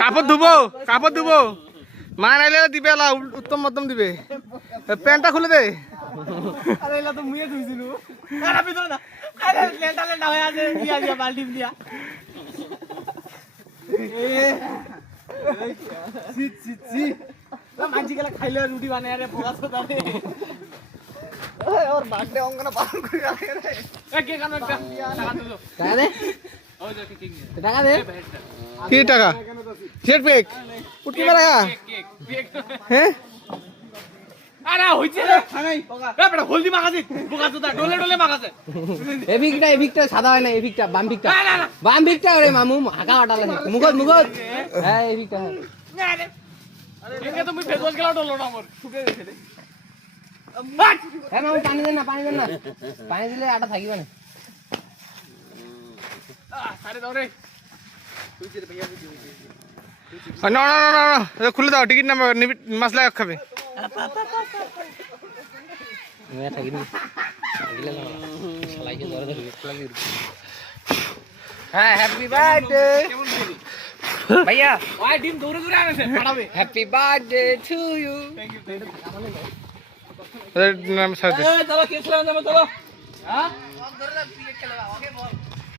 কাপড় ধুবো মা নাইলে দিবে উত্তম মধ্যম দিবে প্যান্টটা খুলে দে আরে এলা তো মুয়ে ধুইছিল আরে ভিতর না আরে লেন্টা হয়ে আছে দিয়া বালতি দিয়া সি মাঝি গেলে খাইলে রুটি বানায় আরে পোকা সোদা রে और बाटे अंगना पालन করে রাখে রে এ কে কানো একটা টাকা দিলো টাকা দে ওই যে কিং টাকা দে কি টাকা সেট পেক উঠকি মারা হ্যাঁ আরে হইছে রে নাই এ বড় হলদি মাখাছি পোকা সোদা ডলে ডলে মাখাছে এভিকটা সাদা হয় না এভিকটা বাম ভিকটা ওরে মামু হাগা আটালে মুগত হ্যাঁ এভিকটা আরে একে তুমি ফেসওয়াশ গেলা ডলো না আমার শুকে গেছে রে হ্যাঁ মামু পানি দেন না পানি দিলে আটা থাকিবে না আরে দাও রে না খুলে দাও টিকিট নাম্বার মাসলা খাবে হ্যাঁ হ্যাপি বার্থডে ভাইয়া ওই ডিম দৌড়ে দৌড়ে আনেছে ফাটাবে হ্যাপি বার্থডে টু ইউ নাম সাথে চলো কেসলাম যাবো চলো হ্যাঁ